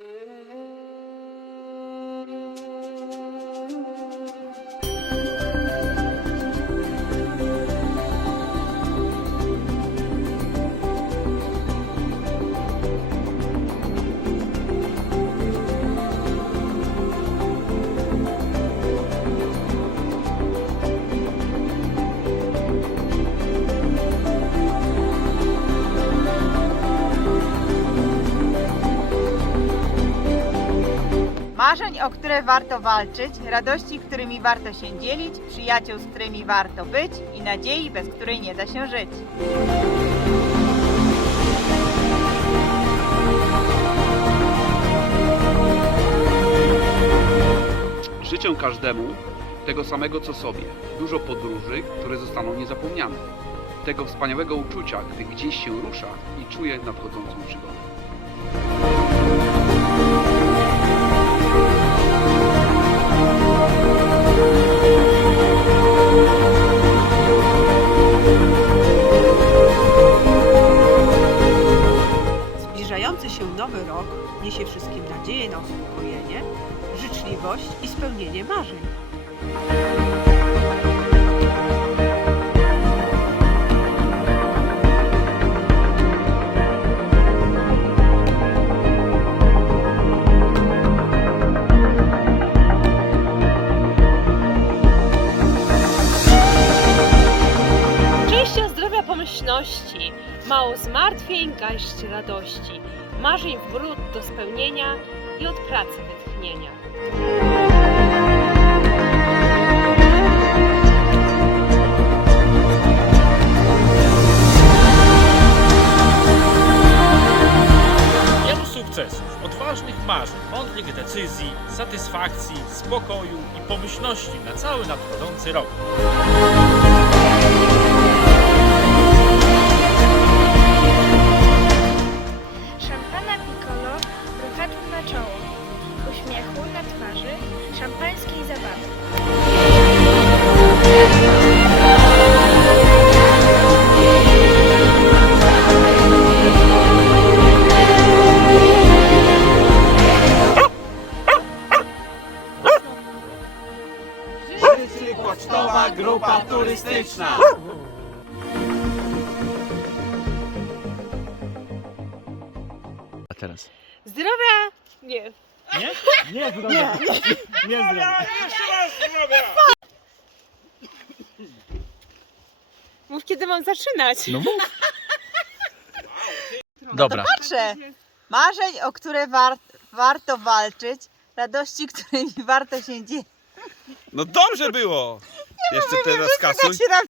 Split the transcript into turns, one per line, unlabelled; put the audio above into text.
Mm-hmm. Marzeń, o które warto walczyć, radości, którymi warto się dzielić, przyjaciół, z którymi warto być i nadziei, bez której nie da się żyć.
Życzę każdemu tego samego co sobie. Dużo podróży, które zostaną niezapomniane. Tego wspaniałego uczucia, gdy gdzieś się rusza i czuje nadchodzącą przygodę.
Wszystkim nadzieję na uspokojenie, życzliwość i spełnienie marzeń.
Pomyślności, mało zmartwień, garść radości, marzeń w brud do spełnienia i od pracy wytchnienia.
Wielu sukcesów, odważnych marzeń, mądrych decyzji, satysfakcji, spokoju i pomyślności na cały nadchodzący rok.
Czoło, uśmiechu na twarzy, szampańskiej zabawy.
Pocztowa grupa turystyczna.
A teraz?
Zdrowia! Nie.
Nie? Nie zdrowia. Nie, nie zdrowia.
Mów kiedy mam zaczynać.
No mów. Dobra.
Patrzę! Marzeń, o które war, warto walczyć, radości, którymi warto się dzielić.
No dobrze było. Jeszcze teraz kasuj.